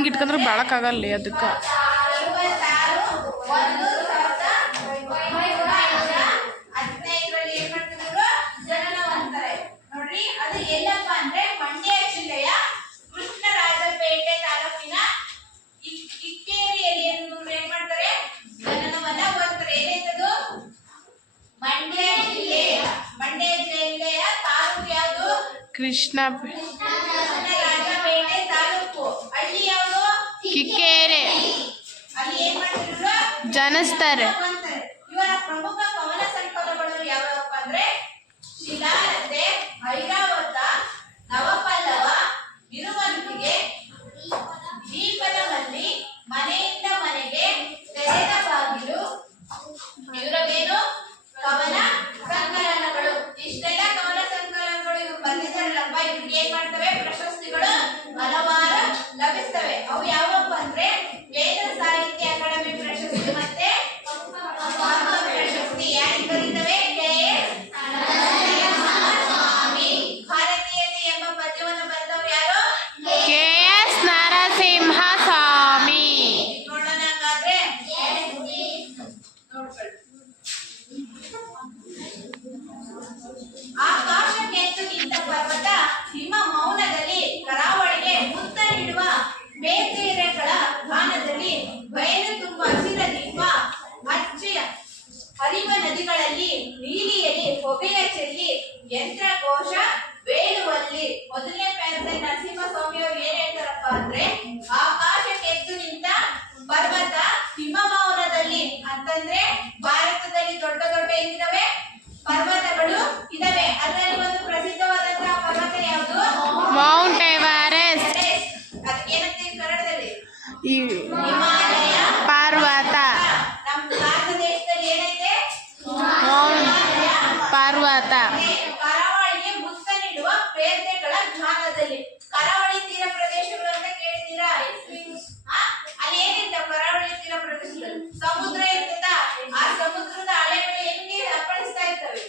ಹಿಂಗೆ ಇಟ್ಕೊಂಡ್ರೆ ಬಾಳಕ್ಕಾಗಲ್ಲ ಅದಕ್ಕೆ. ನೋಡ್ರಿ, ಅದು ಎಲ್ಲಪ್ಪ ಅಂದ್ರೆ ಮಂಡ್ಯ ಜಿಲ್ಲೆಯ ಕೃಷ್ಣರಾಜಪೇಟೆ ತಾಲೂಕಿನ ಇಕ್ಕೇರಿಯಲ್ಲಿ ಏನ್ ಮಾಡ್ತಾರೆ, ಜನನವನ್ನ ಹೊಂದ್ತಾರೆ. ಏನಾಯ್ತದು? ಮಂಡ್ಯ ಜಿಲ್ಲೆಯ ತಾಲೂಕು ಯಾವುದು? ಕೃಷ್ಣರಾಜಪೇಟೆ ತಾಲೂಕು. ಹಳ್ಳಿ ಯಾವುದು? ಕಿಕ್ಕೇರಿ. ಅಲ್ಲಿ ಏನ್ ಮಾಡ್ತಿದ್ರು? ಜನಿಸ್ತಾರೆ. ಇವರ ಪ್ರಮುಖ ಕವನ ಸಂಕಲನಗಳು ಯಾವ್ಯಾವಪ್ಪ ಅಂದ್ರೆ ಶಿಲಾರತೆ, ಐರಾವತ, ನವಪಲ್ಲವ, ಬಿರುವಂತಿಗೆ, ದೀಪದ ಮಲ್ಲಿ, ಮನೆಯಿಂದ ಮನೆಗೆ, ತೆರೆದ ಬಾಗಿಲು, ಇವರವೇನು ಕವನ ಸಂಕಲನಗಳು. ಇಷ್ಟೆಲ್ಲ ಕವನ ಸಂಕಲನಗಳು ಇವ್ರು ಬಂದಿದ್ದಾರಲ್ಲಪ್ಪ, ಇವ್ರಿಗೆ ಏನ್ ಮಾಡ್ತವೆ? ಪ್ರಶಸ್ತಿಗಳು ಹಲವಾರು ಲಭಿಸ್ತವೆ. ಅವು ಯಾವಪ್ಪ ಅಂದ್ರೆ ಕೇಂದ್ರ ಸಾಹಿತ್ಯ ಅಕಾಡೆಮಿ ಪ್ರಶಸ್ತಿ ಮತ್ತೆ ಪ್ರಶಸ್ತಿ. ಯಾರಿಗೆ ಬರೀತವೆ? ಭಾರತೀಯತೆ ಎಂಬ ಪದ್ಯವನ್ನು ಬರೆದವರು ಯಾರು? KS ನರಸಿಂಹ ಸ್ವಾಮಿ. ನೋಡೋಣ ಹಾಗಾದ್ರೆ. ಆಕಾಶಕ್ಕೆದ್ದು ನಿಂತ ಪರ್ವತ ಹಿಮ ಮೌನದಲ್ಲಿ ಕರಾವಳಿಗೆ ಮುತ್ತ ನೀಡುವ ಬೇಸೆರೆಗಳ ಗಾನದಲ್ಲಿ ಬಯಲು ತುಂಬ ಹಸಿರ ದೀಪ ಹಚ್ಚಿ ಹರಿವ ನದಿಗಳಲ್ಲಿ ನೀಲಿಯಲ್ಲಿ ಹೊಗೆಯ ಚೆಲ್ಲಿ ಯಂತ್ರಘೋಷ ಬೇಳುವಲ್ಲಿ. ಮೊದಲನೇ ಪ್ಯಾರದಲ್ಲಿ ನರಸಿಂಹಸ್ವಾಮಿ ಅವರು ಏನ್ ಹೇಳ್ತಾರಪ್ಪ ಅಂದ್ರೆ, ಆಕಾಶಕ್ಕೆದ್ದು ನಿಂತ ಪರ್ವತ ಹಿಮ ಮೌನದಲ್ಲಿ ಅಂತಂದ್ರೆ ಭಾರತದಲ್ಲಿ ದೊಡ್ಡ ದೊಡ್ಡ ಏನಿದಾವೆ ಪರ್ವತಗಳು ಇದಾವೆ. ಅದರಲ್ಲಿ ಒಂದು ಪ್ರಸಿದ್ಧವಾದಂತಹ ಪರ್ವತ ಯಾವುದು? Mount Everest. ಅದಕ್ಕೇನಂತೀವಿ ಕನ್ನಡದಲ್ಲಿ? ಹಿಮಾಲಯ ಪರ್ವತ. ನಮ್ಮ ಭಾರತ ದೇಶದಲ್ಲಿ ಏನೈತೆ? ಪರ್ವತ. ಕರಾವಳಿಗೆ ಮುತ್ತ ನೀಡುವ ಬೇರ್ತೆಗಳ ಜ್ಞಾನದಲ್ಲಿ. ಕರಾವಳಿ ತೀರ ಪ್ರದೇಶಗಳು ಅಂತ ಕೇಳಿದ್ದೀರಾ? ಅಲ್ಲಿ ಏನಿರ್ತಾವ ಕರಾವಳಿ ತೀರ ಪ್ರದೇಶದಲ್ಲಿ? ಸಮುದ್ರ ಇರ್ತದ. ಆ ಸಮುದ್ರದ ಅಲೆಗಳು ಹೆಂಗೆ ಅಪ್ಪಳಿಸ್ತಾ ಇರ್ತವೆ,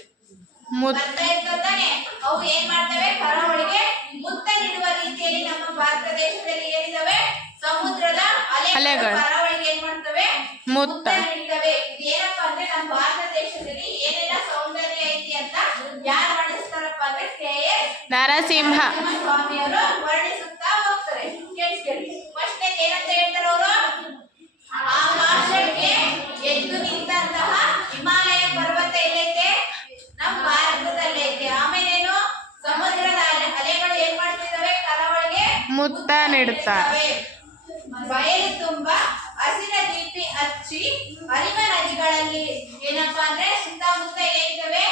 ಬರ್ತಾ ಇರ್ತಾನೆ. ಅವು ಏನ್ ಮಾಡ್ತವೆ? ಕರಾವಳಿಗೆ ಮುತ್ತ ನೀಡುವ ರೀತಿಯಲ್ಲಿ ನಮ್ಮ ಭಾರತ ದೇಶದಲ್ಲಿ ಏನಿದಾವೆ? ಸಮುದ್ರದ ಅಲೆಗಳು ಕರಾವಳಿಗೆ ಏನ್ ಮಾಡ್ತವೆ? ಮುತ್ತ ನೀಡ್ತವೆ. ಇದೇನಪ್ಪ ಅಂದ್ರೆ ನಮ್ಮ ಭಾರತ ದೇಶದಲ್ಲಿ ಏನೆಲ್ಲ ಸೌಂದರ್ಯ ಐತಿ ಅಂತ ಯಾರು ವರ್ಣಿಸ್ತಾರಪ್ಪ ಅಂದ್ರೆ KS ನರಸಿಂಹ ಸ್ವಾಮಿ ಅವರು ವರ್ಣಿಸುತ್ತಾ ಹೋಗ್ತಾರೆ. ಕೇಳಿಸ್ಕೊಳ್ಳಿ. ಫಸ್ಟ್ ಏನಂತ ಹೇಳ್ತಾರೆ ಅವರು? ಆಕಾಶಕ್ಕೆ ಎದ್ದು ನಿಂತಹ ಹಿಮಾಲಯ ಪರ್ವತ ಎಲ್ಲೈತೆ? ನಮ್ಮ ಭಾರತದಲ್ಲಿ ಐತೆ. ಆಮೇಲೆ ಏನು? ಸಮುದ್ರದ ಅಲೆಗಳು ಏನ್ ಮಾಡ್ತಿದಾವೆ? ಕರಾವಳಿಗೆ ಮುತ್ತ ನೀಡುತ್ತವೆ. ಬಯಲು ತುಂಬಾ ಹಸಿರ ದೀಪಿ ಹಚ್ಚಿ ಹರಿವ ನದಿಗಳಲ್ಲಿ ಏನಪ್ಪಾ ಅಂದ್ರೆ ಸುತ್ತಮುತ್ತ ಏನಿದಾವೆ?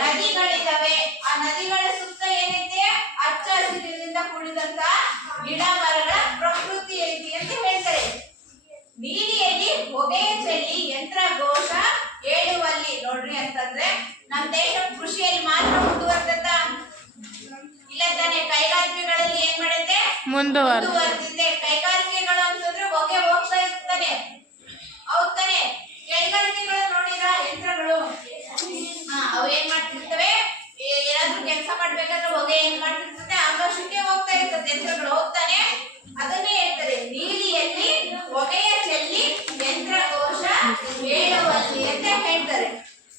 ನದಿಗಳಿದಾವೆ. ಆ ನದಿಗಳ ಸುತ್ತ ಏನೈತೆ? ಹಚ್ಚ ಹಸಿರಿನಿಂದ ಕೂಡಿದಂತ ಗಿಡ ಮರಗಳ ಪ್ರಕೃತಿ ಐತಿ ಅಂತ ಹೇಳ್ತಾರೆ. ನೀಲಿಯಲ್ಲಿ ಹೊಗೆಯ ಚೆಲ್ಲಿ ಯಂತ್ರಘೋಷ ಏಳುವಲ್ಲಿ. ನೋಡ್ರಿ ಅಂತಂದ್ರೆ ನಮ್ಮ ದೇಶ ಕೃಷಿಯಲ್ಲಿ ಮಾತ್ರ ಮುಂದುವರೆದ ಇಲ್ಲ ತಾನೆ? ಕೈಗಾರಿಕೆಗಳಲ್ಲಿ ಏನ್ ಮಾಡುತ್ತೆ? ಮುಂದುವರೆದಿದೆ. ಕೈಗಾರಿಕೆಗಳು ಅಂತಂದ್ರೆ ಹೊಗೆ ಹೋಗ್ತಾ ಇರ್ತಾನೆ. ಹೌದ್ ತಾನೆ? ಕೈಗಾರಿಕೆಗಳು ನೋಡಿದ್ರ ಯಂತ್ರಗಳು ಅವು ಏನ್ ಮಾಡ್ತಿರ್ತವೆ? ಏನಾದ್ರೂ ಕೆಲಸ ಮಾಡ್ಬೇಕಾದ್ರೆ ಹೊಗೆ ಏನ್ ಮಾಡ್ತಿರ್ತದೆ? ಆಕಾಶಕ್ಕೆ ಹೋಗ್ತಾ ಇರ್ತದೆ ಯಂತ್ರಗಳು. ಹೋಗ್ತಾನೆ. ಅದನ್ನೇ ಹೇಳ್ತಾರೆ ನೀಲಿಯಲ್ಲಿ ಹೊಗೆಯ ಚೆಲ್ಲಿ ಯಂತ್ರಘೋಷ ಏಳುವಲ್ಲಿ ಅಂತ ಹೇಳ್ತಾರೆ.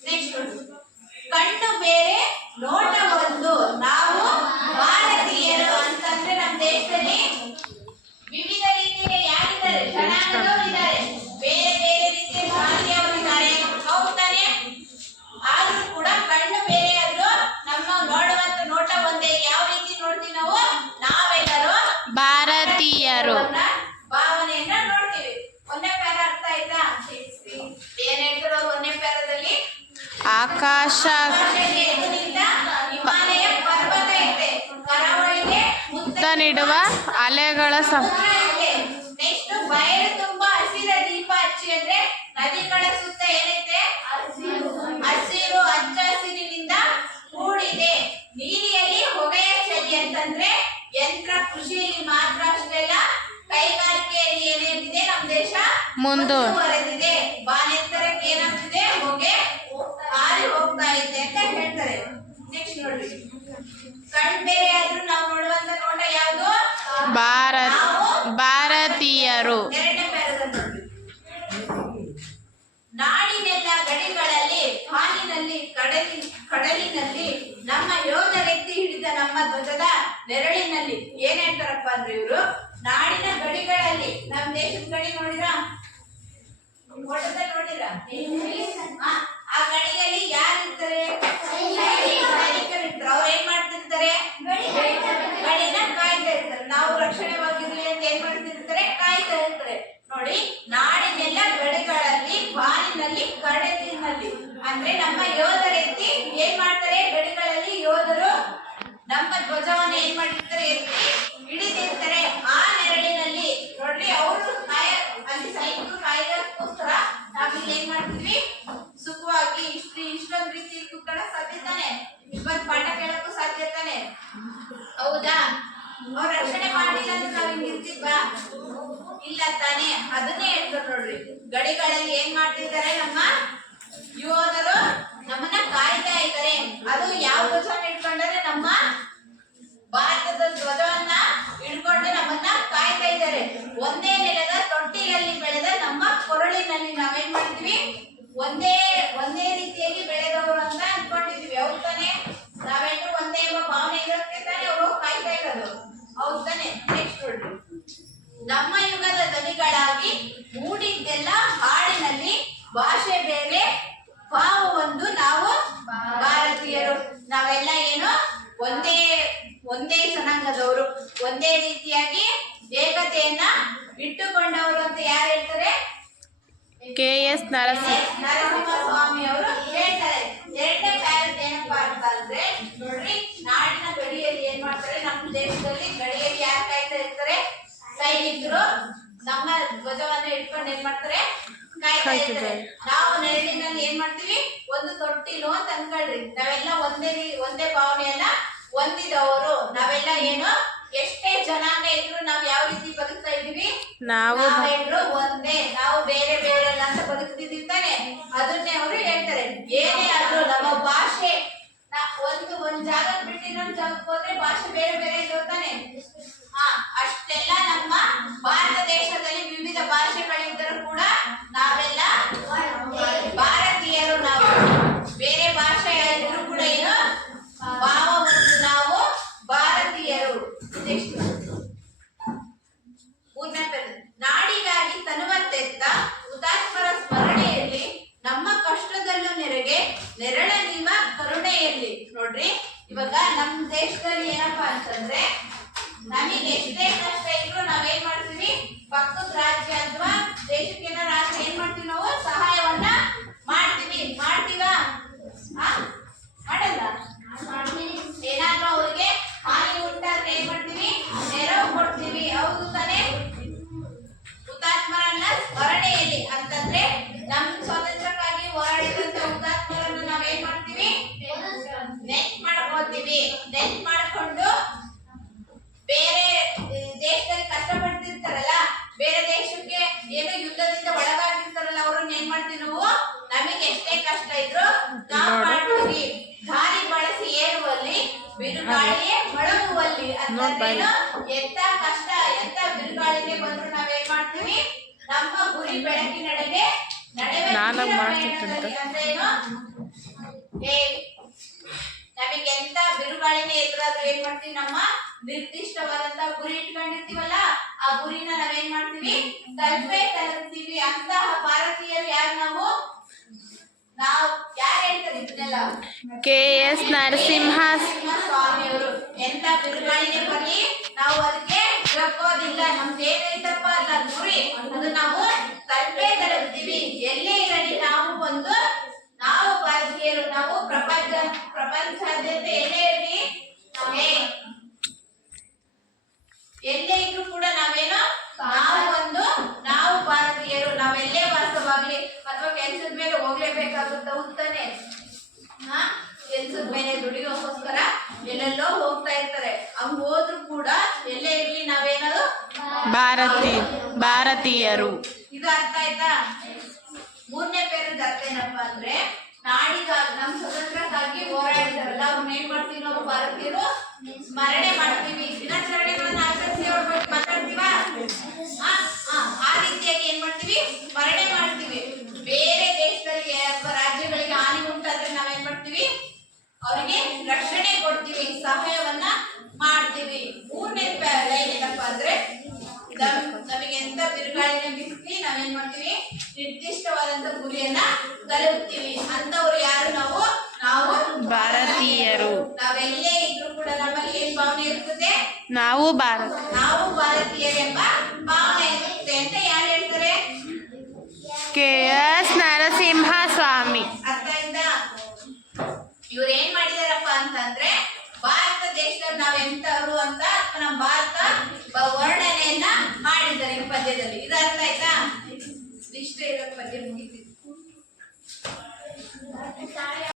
ನೆಕ್ಸ್ಟ್, ಕಣ್ಣು ಬೇರೆ ನೋಟ ಒಂದು. ನಾವು ಭಾರತೀಯರು ಅಂತಂದ್ರೆ ನಮ್ಮ ದೇಶದಲ್ಲಿ ವಿವಿಧ ರೀತಿಯ ಯಾರಿದ್ದಾರೆ? ಜನಾಂಗದವರು ಇದ್ದಾರೆ, ಬೇರೆ ಬೇರೆ ರೀತಿಯ ಜಾತಿಯವರು ಇದ್ದಾರೆ. ಹೌದಾನೆ? ಆದ್ರೂ ಕೂಡ ಕಣ್ಣು ಬೇರೆ ಆದ್ರೂ ನಮ್ಮ ನೋಡುವಂತ ನೋಟ ಒಂದೇ. ಯಾವ ರೀತಿ ನೋಡ್ತೀವಿ ನಾವು? ನಾವೆಲ್ಲರೂ ಭಾರತೀಯರು ಭಾವನೆಯನ್ನ ನೋಡ್ತೀವಿ. ಒಂದೇ ಪ್ಯಾರ ಅರ್ಥ ಆಯ್ತಾ? ಏನ್ ಹೇಳ್ತಾರೋ ಒಂದೇ ಪ್ಯಾರದಲ್ಲಿ? ಆಕಾಶ ಹಿಮಾಲಯ ಪರ್ವತ ಇದೆ, ಕರಾವಳಿಗೆ ಮುತ್ತ ನೀಡುವ ಅಲೆಗಳ ನೆಕ್ಸ್ಟ್ ಬಯಲು ತುಂಬಾ ಹಸಿರ ದೀಪ ಹಚ್ಚಿ ಅಂದ್ರೆ ನದಿಗಳ ಸುತ್ತ ಏನೈತೆ? ಹಸಿರು ಹಚ್ಚ ಹಸಿರಿನಿಂದ ಕೂಡಿದೆ. ನೀರಿಯಲ್ಲಿ ಹೊಗೆಯ ಚಳಿ ಅಂತಂದ್ರೆ ಯಂತ್ರ ಕೃಷಿಯಲ್ಲಿ ಮಾತ್ರ ಅಷ್ಟೇ ಅಲ್ಲ, ಕೈಗಾರಿಕೆಯಲ್ಲಿ ಏನೇನಿದೆ ನಮ್ಮ ದೇಶ ಮುಂದುವರೆದಿದೆ. ಬಾನೆತ್ತರಕ್ಕೆ ಏನಾಗ್ತಿದೆ? ಹೊಗೆ ಹಾರಿ ಹೋಗ್ತಾ ಇದೆ ಅಂತ ಹೇಳ್ತಾರೆ. ನೆಕ್ಸ್ಟ್ ನೋಡ್ರಿ, ಕಣ್ ಬೇರೆ ಆದ್ರೂ ನಾವು ನೋಡುವಂತ ನೋಟ ಯಾವುದು? ಭಾರತ. ಕಡಲಿನಲ್ಲಿ ನಮ್ಮ ಯೋಧರೆತ್ತಿ ಹಿಡಿದ ನಮ್ಮ ಧ್ವಜದ ನೆರಳಿನಲ್ಲಿ ಏನ್ ಹೇಳ್ತಾರಪ್ಪ ಅಂದ್ರೆ ಇವರು ನಾಡಿನ ಗಡಿಗಳಲ್ಲಿ ನಮ್ಮ ದೇಶದ ಗಡಿ ನೋಡಿರಾ ನೋಡಿರಾ ಆ ಗಡಿಯಲ್ಲಿ ಯಾರು ಇರ್ತಾರೆ ಸೈನಿಕರು ಇರ್ತಾರೆ ಅವ್ರು ಏನ್ ಮಾಡ್ತಿರ್ತಾರೆ ಗಡಿನ ಕಾಯ್ತಾ ಇರ್ತಾರೆ ನಾವು ರಕ್ಷಣೆವಾಗಿರ್ಲಿ ಅಂತ ಏನ್ ಮಾಡ್ತಿರ್ತಾರೆ ಕಾಯ್ತಾ ಇರ್ತಾರೆ ನೋಡಿ ನಾಡಿನೆಲ್ಲ ಗಡಿಗಳಲ್ಲಿ ಬಾನಿನಲ್ಲಿ ಕಡಲಿನಲ್ಲಿ ಅಂದ್ರೆ ನಮ್ಮ ಯೋಧರೆತ್ತಿ ಏನ್ ಮಾಡ್ತಾರೆ ಗಡಿಗಳಲ್ಲಿ ಯೋಧರು ನಮ್ಮ ಧ್ವಜವನ್ನು ಏನ್ ಮಾಡಿರ್ತಾರೆ ಎತ್ತಿ ಹಿಡಿದಿರ್ತಾರೆ ಆ ನೆರಳಿನಲ್ಲಿ ನೋಡ್ರಿ ಅವರು ಅಲ್ಲಿ ಸೈನಿಕರು ಕಾಯೋದಕ್ಕೋಸ್ಕರ ನಾವಿಲ್ಲಿ ಏನ್ ಮಾಡ್ತಿದ್ವಿ ಸುಖವಾಗಿ ಇಷ್ಟೊಂದು ರೀತಿ ಕೂತ್ಕೊಳ್ಳೋ ಸಾಧ್ಯ ತಾನೆ ಇವತ್ತು ಪಾಠ ಕೇಳಕ್ಕೂ ಸಾಧ್ಯ ತಾನೆ ಹೌದಾ ಅವ್ರ ರಕ್ಷಣೆ ಮಾಡಿಲ್ಲ ಅಂದ್ರೆ ನಾವ್ ಹಿಂಗ್ ಇರ್ತಿದ್ವಾ ಇಲ್ಲ ತಾನೆ ಅದನ್ನೇ ಹೇಳ್ತಾರೆ ನೋಡ್ರಿ ಗಡಿಗಳಲ್ಲಿ ಏನ್ ಮಾಡ್ತಿದ್ದಾರೆ ನಮ್ಮ ಯೋಧರು ನಮ್ಮನ್ನ ಕಾಯ್ತಾ ಇದ್ದಾರೆ ಅದು ಯಾವ ಧ್ವಜ ಇಟ್ಕೊಂಡ್ರೆ ನಮ್ಮ ಭಾರತದ ಧ್ವಜವನ್ನ ಹಿಡ್ಕೊಂಡು ನಮ್ಮನ್ನ ಕಾಯ್ತಾ ಇದ್ದಾರೆ ಒಂದೇ ನೆಲದ ತೊಟ್ಟಿಲಲ್ಲಿ ಬೆಳೆದ ನಮ್ಮ ಕೊರಳಿನಲ್ಲಿ ನಾವೇನ್ ಮಾಡ್ತೀವಿ ಒಂದೇ ರೀತಿಯಾಗಿ ಬೆಳೆದವರು ಅಂತ ಅನ್ಕೊಂಡಿದೀವಿ ಹೌದ್ ತಾನೆ ನಾವೆಲ್ಲರೂ ಒಂದೇ ಎಂಬ ಭಾವನೆ ಇರೋದಕ್ಕೆ ತಾನೆ ಅವರು ಕಾಯ್ತಾ ಇರೋದು ಹೌದ್ ತಾನೆ ನೆಕ್ಸ್ಟ್ ನೋಡ್ರಿ ನಮ್ಮ ಯುಗದ ದನಿಗಳಾಗಿ ಮೂಡಿದ್ದೆಲ್ಲ ಹಾಡಿನಲ್ಲಿ ಭಾಷೆ ಬೇರೆ ಭಾವ ಒಂದು ನಾವು ಭಾರತೀಯರು ನಾವೆಲ್ಲ ಏನು ಒಂದೇ ಜನಾಂಗದವರು ಒಂದೇ ರೀತಿಯಾಗಿ ಏಕತೆಯನ್ನ ಇಟ್ಟುಕೊಂಡವರು ಅಂತ ಯಾರು ಹೇಳ್ತಾರೆ KS ನರಸಿಂಹಸ್ವಾಮಿ ಅವರು ಹೇಳ್ತಾರೆ ಎರಡನೇ ಪ್ಯಾರೆಟ್ ಏನಪ್ಪಾ ಅಂತ ಅಂದ್ರೆ ನೋಡ್ರಿ ನಾಡಿನ ಗಡಿಯಲ್ಲಿ ಏನ್ ಮಾಡ್ತಾರೆ ನಮ್ಮ ದೇಶದಲ್ಲಿ ಗಡಿಯಲ್ಲಿ ಯಾರು ಕಾಯ್ತಾ ಇರ್ತಾರೆ ಸೈನಿಕರು ನಮ್ಮ ಧ್ವಜವನ್ನ ಇಟ್ಕೊಂಡು ಏನ್ ಮಾಡ್ತಾರೆ ಕಾಯ್ತಾ ಇರ್ತಾರೆ ನಾವು ನೆರಳಿನಲ್ಲಿ ಏನ್ ಮಾಡ್ತೀವಿ ಒಂದು ತೊಟ್ಟಿಲು ಅಂತ ಅನ್ಕೊಳ್ರಿ ನಾವೆಲ್ಲ ಒಂದೇ ಭಾವನೆಯನ್ನ ಹೊಂದಿದವರು ನಾವೆಲ್ಲ ಏನು ಎಷ್ಟೇ ಜನಾಂಗ ಇದ್ರು ನಾವ್ ಯಾವ ರೀತಿ ಬದುಕ್ತಾ ಇದೀವಿ ನಾವೆಲ್ಲರೂ ಒಂದೇ ನಾವು ಬೇರೆ ಬೇರೆ ಅಲ್ಲ ಅಂತ ಬದುಕ್ತಿದ್ದೀವಿ ತಾನೆ ಅದನ್ನೇ ಅವರು ಹೇಳ್ತಾರೆ ಏನೇ ಆದ್ರೂ ನಮ್ಮ ಭಾಷೆ ಒಂದ್ ಜಾಗ ಬಿಟ್ಟು ಇನ್ನೊಂದ್ ಜಾಗಕ್ಕೆ ಹೋದ್ರೆ ಭಾಷೆ ಬೇರೆ ಬೇರೆ ಇರೋ ತಾನೆ ಅಷ್ಟೆಲ್ಲ ನಮ್ಮ ಭಾರತ ದೇಶದಲ್ಲಿ ವಿವಿಧ ಭಾಷೆಗಳಿದ್ದರೂ ಕೂಡ ನಾವೆಲ್ಲ ಭಾರತೀಯರು ನಾವು ಬೇರೆ ಭಾಷೆ ಇದ್ರೂ ಕೂಡ ಏನು ಭಾವ ಒಂದು ನಾವು ಭಾರತೀಯರು ನಾಡಿಗಾಗಿ ತನುವತ್ತೆತ್ತ ಹುತಾತ್ಮರ ಸ್ಮರಣೆಯಲ್ಲಿ ನಮ್ಮ ಕಷ್ಟದಲ್ಲೂ ನೆರಳ ನಿಮ್ಮ ಕರುಣೆಯಲ್ಲಿ ನೋಡ್ರಿ ಇವಾಗ ನಮ್ಮ ದೇಶದಲ್ಲಿ ಏನಪ್ಪಾ ಅಂತಂದ್ರೆ ನಮಗೆ ಎಷ್ಟೇ ಕಷ್ಟ ಇದ್ರು ನಾವೇನ್ ಮಾಡ್ತೀವಿ ಪಕ್ಕದ ರಾಜ್ಯ ಅಥವಾ ದೇಶಕ್ಕೆ ರಾಜ್ಯ ಏನ್ ಮಾಡ್ತೀವಿ ನಾವು ಸಹಾಯವನ್ನ ಮಾಡ್ತೀವಾ ಮಾಡಲ್ಲ ಏನಾದ್ರೂ ಅವ್ರಿಗೆ ಹಾನಿ ಉಂಟಾದ್ರೆ ಏನ್ ಮಾಡ್ತೀವಿ ನೆರವು ಕೊಡ್ತೀವಿ ಹೌದು ತಾನೆ ಹುತಾತ್ಮರನ್ನ ಸ್ಮರಣೆಯಲ್ಲಿ ಅಂತಂದ್ರೆ ನಮ್ ಸ್ವಾತಂತ್ರ್ಯಕ್ಕಾಗಿ ಹೋರಾಡಿದಂತ ಹುತಾತ್ಮರನ್ನ ನಾವೇನ್ ಮಾಡ್ತೀವಿ ನೆನ್ಪ್ ಮಾಡ್ಕೊಂಡು ಬೇರೆ ದೇಶದಲ್ಲಿ ಕಷ್ಟಪಡ್ತಿರ್ತಾರಲ್ಲ ಬೇರೆ ದೇಶಕ್ಕೆ ಏನೋ ಯುದ್ಧದಿಂದ ಒಳಗಾಗಿರ್ತಾರಲ್ಲ ಅವ್ರನ್ನ ಏನ್ ಮಾಡ್ತೀವಿ ನಾವು ನಮಗೆ ಎಷ್ಟೇ ಕಷ್ಟ ಇದ್ರು ನಾವು ಮಾಡ್ತೀವಿ ದಾರಿ ಬಳಸಿ ಏರುವಲ್ಲಿ ಬಿರುಗಾಳಿಯೇ ಮೊಳಗುವಲ್ಲಿ ಅಂತಂದ್ರೇನು ಎಂತ ಕಷ್ಟ ಎಂತ ಬಿರುಗಾಳಿಗೆ ಬಂದ್ರು ನಾವೇನ್ ಮಾಡ್ತೀವಿ ನಮ್ಮ ಗುರಿ ಬೆಳಕಿನೆಡೆಗೆ ಅಂದ್ರೇನು ನಮಗೆ ಎಂತ ಬಿರುಗಾಳಿನೇ ಎದುರಾದ್ರೂ ಏನ್ ಮಾಡ್ತೀವಿ ನಮ್ಮ ನಿರ್ದಿಷ್ಟವಾದಂತ ಗುರಿ ಇಟ್ಕೊಂಡಿರ್ತೀವಲ್ಲ ಆ ಗುರಿನ ನಾವೇನ್ ಮಾಡ್ತೀವಿ ತಲುಪ್ತೀವಿ ಅಂತಹ ಭಾರತೀಯರು ಯಾರು ನಾವು ಯಾರು ಹೇಳ್ತಾರೆ ಇದನ್ನೆಲ್ಲ KS ನರಸಿಂಹಸ್ವಾಮಿಯವರು ಎಂತ ಬಿರುಗಾಳಿನೇ ಬರಲಿ ನಾವು ಅದಕ್ಕೆ ತಪ್ಪೋದಿಲ್ಲ ನಮ್ದೇನೈತಪ್ಪ ಅಲ್ಲ ಗುರಿ ಅದು ನಾವು ತಲುಪ್ತೀವಿ ಎಲ್ಲೇ ಇರಲಿ ನಾವು ಭಾರತೀಯರು ನಾವು ಪ್ರಪಂಚಾದ್ಯಂತ ಎಲ್ಲೇ ಇರಲಿ ಎಲ್ಲೇ ಇದ್ರು ಕೂಡ ನಾವೇನು ನಾವು ಭಾರತೀಯರು ನಾವೆಲ್ಲೇ ವಾಸವಾಗ್ಲಿ ಅಥವಾ ಕೆಲ್ಸದ ಮೇಲೆ ಹೋಗ್ಲೇಬೇಕಾಗುತ್ತೆ ಉತ್ತಾನೆ ಕೆಲ್ಸದ ಮೇಲೆ ದುಡಿಯೋಕ್ಕೋಸ್ಕರ ಎಲ್ಲೆಲ್ಲೋ ಹೋಗ್ತಾ ಇರ್ತಾರೆ ಹಂಗ ಹೋದ್ರು ಕೂಡ ಎಲ್ಲೇ ಇರ್ಲಿ ನಾವೇನದು ಭಾರತೀಯರು ಇದು ಅರ್ಥ ಆಯ್ತಾ ಮೂರನೇ ಪೇರದ ಅರ್ಥ ಏನಪ್ಪಾ ಅಂದ್ರೆ ನಾಡಿಗಾಗಿ ನಮ್ಮ ಸ್ವತಂತ್ರಕ್ಕಾಗಿ ಹೋರಾಡಿದಾರಲ್ಲ ಅವ್ರನ್ನ ಏನ್ ಮಾಡ್ತೀವಿ ನಾವು ಭಾರತೀಯರು ಸ್ಮರಣೆ ಮಾಡ್ತೀವಿ ದಿನಾಚರಣೆಗಳನ್ನ ಆಚರಿಸಿ ಅವ್ರ ಬಗ್ಗೆ ಮಾತಾಡ್ತೀವಾ ಆ ರೀತಿಯಾಗಿ ಏನ್ ಮಾಡ್ತೀವಿ ಸ್ಮರಣೆ ಮಾಡ್ತೀವಿ ಬೇರೆ ದೇಶದಲ್ಲಿ ರಾಜ್ಯಗಳಿಗೆ ಹಾನಿ ಉಂಟಾದ್ರೆ ನಾವೇನ್ ಮಾಡ್ತೀವಿ ಮಾಡ್ತೀವಿ, ಅವರಿಗೆ ರಕ್ಷಣೆ ಕೊಡ್ತೀವಿ, ಸಹಾಯವನ್ನ ಮಾಡ್ತೀವಿ. ಮೂರನೇ ಲೈನ್ ಏನಪ್ಪಾ ಅಂದ್ರೆ ನಮಗೆ ಎಂತ ಬಿರುಗಾಳಿನ ಬೀಸ್ಲಿ ನಾವೇನ್ ಮಾಡ್ತೀವಿ, ನಿರ್ದಿಷ್ಟವಾದಂತ ಗುರಿಯನ್ನ ತಲುಪ್ತೀವಿ. ಅಂತವ್ರು ಯಾರು? ನಾವು ಭಾರತೀಯರು. ನಾವೆಲ್ಲೇ ಇದ್ರೂ ಕೂಡ ನಮ್ಮಲ್ಲಿ ಏನ್ ಭಾವನೆ ಇರ್ತದೆ? ನಾವು ಭಾರತೀಯರೆಂಬ ಭಾವನೆ